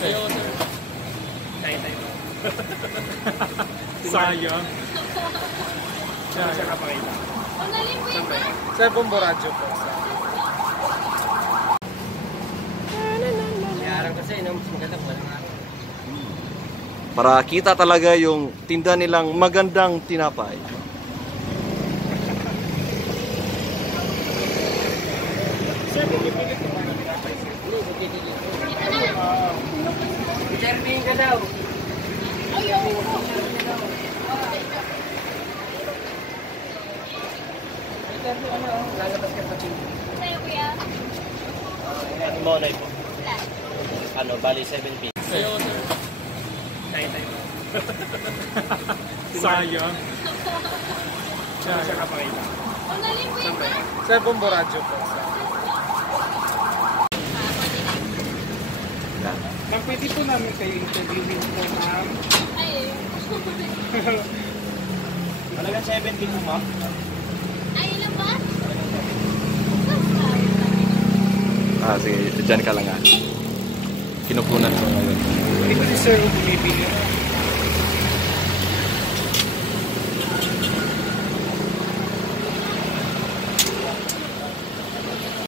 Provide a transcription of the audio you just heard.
Ayoko, sir. Tayo. Sayang. Saan siya kapakita? Sa Bomboradyo po. Kaya kasi, mas maganda po walang araw. Para kita talaga yung tinda nilang magandang tinapay. Sir, pipilit ko ba na pinapay, sir? Hindi, pipilit ko. Intervene ka daw. Interview ano, lalabas ka sa team. Sa'yo, kuya? Ano mo na po? Wala. Ano, bali 7 feet. Ayoko, sir. Tayo. Sayang. Saan siya kapakita? Sa Bomboradyo po. Ma'am, pwede po namin kayo interviewin po, ma'am. Ay, Talagang 7 feet po, ma'am. ay, ilan ba? Sige, dyan ka lang Kinukunan ko ngayon. Hindi ko si sir bumibili.